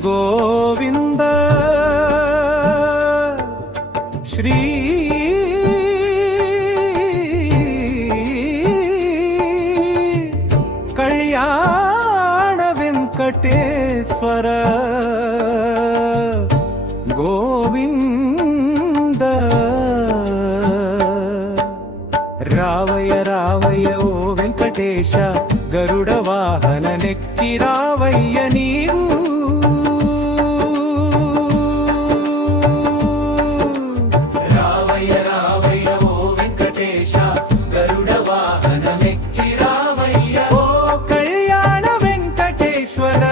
గోవింద శ్రీ కళ్యాణ వెంకటేశ్వర గోవింద రావయ్య రావయ్య ఓ వెంకటేశ గరుడ వాహన నెక్కి రావయ్య నీవు రావయ్య రావయ్య ఓ వెంకటేశ గరుడ వాహన నెక్కి రావయ్య ఓ కళ్యాణ వెంకటేశ్వర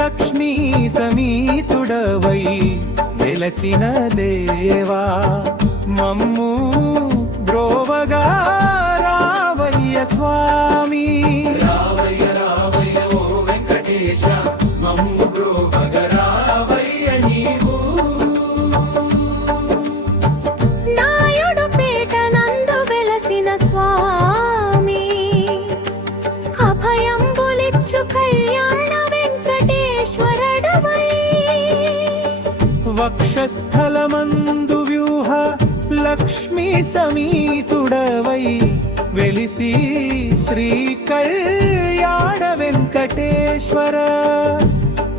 లక్ష్మీ సమీతుడవై వెలసిన దేవా మమ్ము బ్రోవగా రావయ్య స్వామి రావయ్య రావయ్య ఓ వెంకటేశ మమ్ము బ్రోవగా రావయ్య నీవు నాయుడుపేట నందు వెలసిన స్వామి అభయంబులిచ్చు కళ్యాణ వెంకటేశ్వరుడవై వక్షస్థలమందు వ్యూహ లక్ష్మీ సమీతుడవై వెలిసి శ్రీ కళ్యాణ వెంకటేశ్వర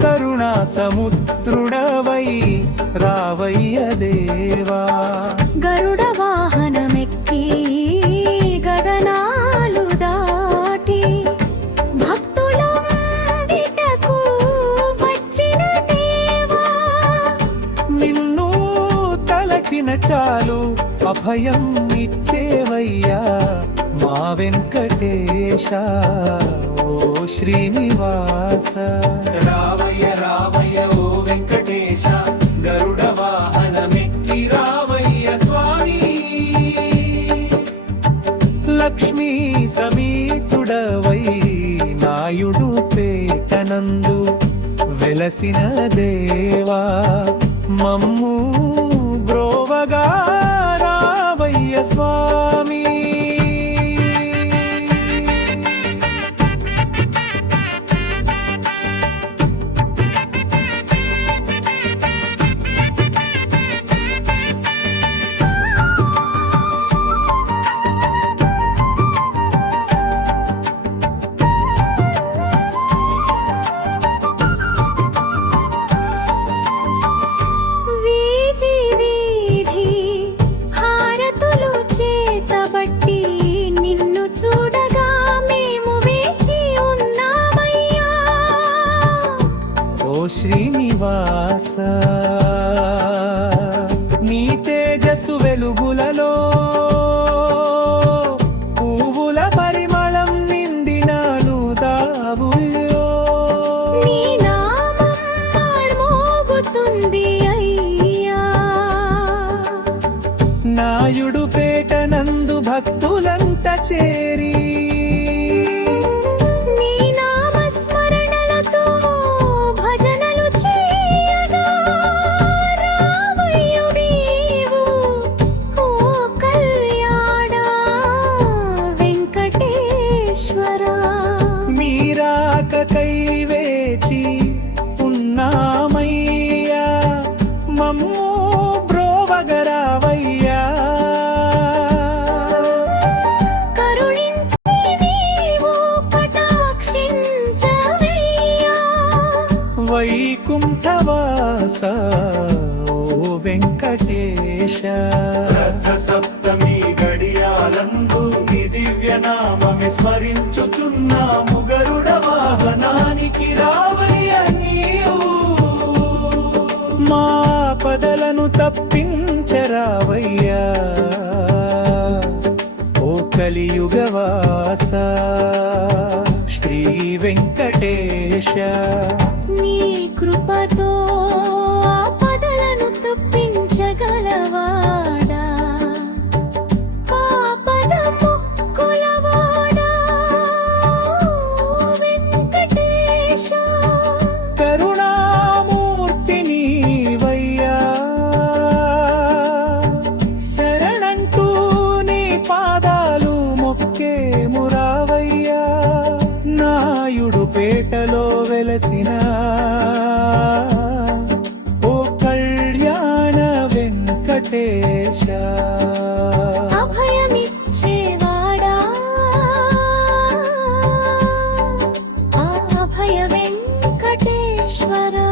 కరుణా సముద్రుడవై రావయ్య దేవా గరుడ వాహనమెక్కి గగనాలు దాటి భక్తుల విటకు వచ్చిన దేవా నిన్ను తలచిన చాలు అభయం ఇచ్చేవయ్యా మా వెంకటేశ ఓ శ్రీనివాస రావయ్య రావయ్య ఓ వెంకటేశ గరుడ వాహనమెక్కి రావయ్య స్వామి లక్ష్మీ సమీతుడవై నాయుడు పేటనందు వెలసిన దేవా మమ్ము బ్రోవగా రావయ్య స్వామి వీధి వీధి హారతులు చేతబట్టి నిన్ను చూడగా మేము వేచి ఉన్నామయ్యా ఓ శ్రీనివాస నీ తేజస్సు వెలుగులలో పువ్వుల పరిమళం నిండినాను దావుల్లో నీ నామం మోగుతుంది అయ్యా నాయుడు పేటనందు భక్తులంతా చేరి నీ నామస్మరణలతో భజనలు చేయగా రావయ్య నీవు ఓ కళ్యాణ వెంకటేశ్వర మీరాకకై వేచి ఉన్నామయ్యా మమ్ము బ్రోవగరావయ్యా కరుణించి నీవు కటాక్షించవయ్యా వైకుంఠవాస ఓ వెంకటేశ రథ సప్తమి గడియాలందు నీ దివ్య నామమి స్మరించుచున్నాము గరుడ వాహనానికి రావయ్య నీవు మా పదలను తప్పించరావయ్యా ఓ కలియుగవాస శ్రీ వెంకటేశ నీ కృపతో ఆపదలను తప్పించగలవాడా ఆపద ముక్కులవాడా వెంకటేశ కరుణామూర్తి నీవయ్యా శరణంటూ నీ పాదాలు మొక్కే మురావయ్యా నాయుడు పేట పేటలో వెలసిన ఓ కళ్యాణ వెంకటేశ అభయమిచ్చేవాడా ఆ అభయ వెంకటేశ్వరా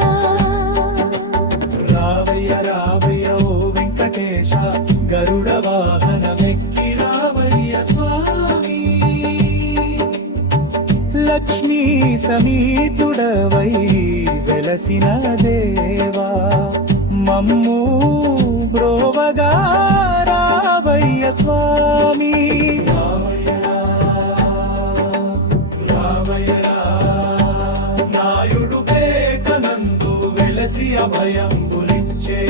రావయ్య రావయ్య ఓ వెంకటేశ గరుడ వాహనమెక్కి రావయ్య స్వామి లక్ష్మీ సమేతుడవై వెలసిన దేవా మమ్ము బ్రోవగా రావయ్య స్వామి నాయుడు పేటనందు వెలసి అభయంబులిచ్చే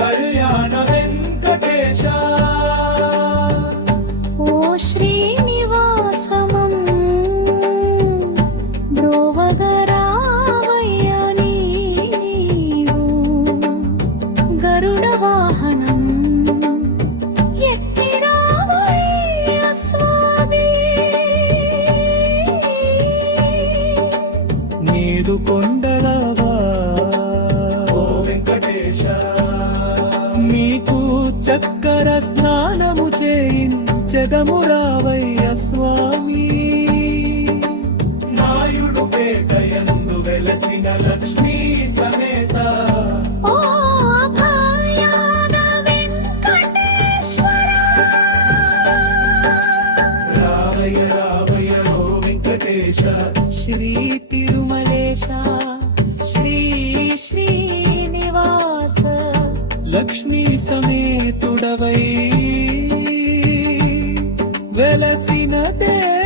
కళ్యాణ వెంకటేశ ఓ శ్రీనివాసమం బ్రోవగరావయ్య నీవు గరుడ వాహనం ఎక్కి రావయ్య స్వామి నీదు కొండలవా ఓ వెంకటేశ మీకు చక్కర స్నానము చేయించెదము రావయ్య స్వామి నాయుడు పేటయందు వెలసిన లక్ష్మీ సమేత ఓ అభయాన వెంకటేశ్వరా రావయ్య రావయ్య ఓ వెంకటేశ శ్రీ తిరుమలేశ శ్రీ శ్రీనివాస లక్ష్మీ సమేతుడవై వెలసిన దేవా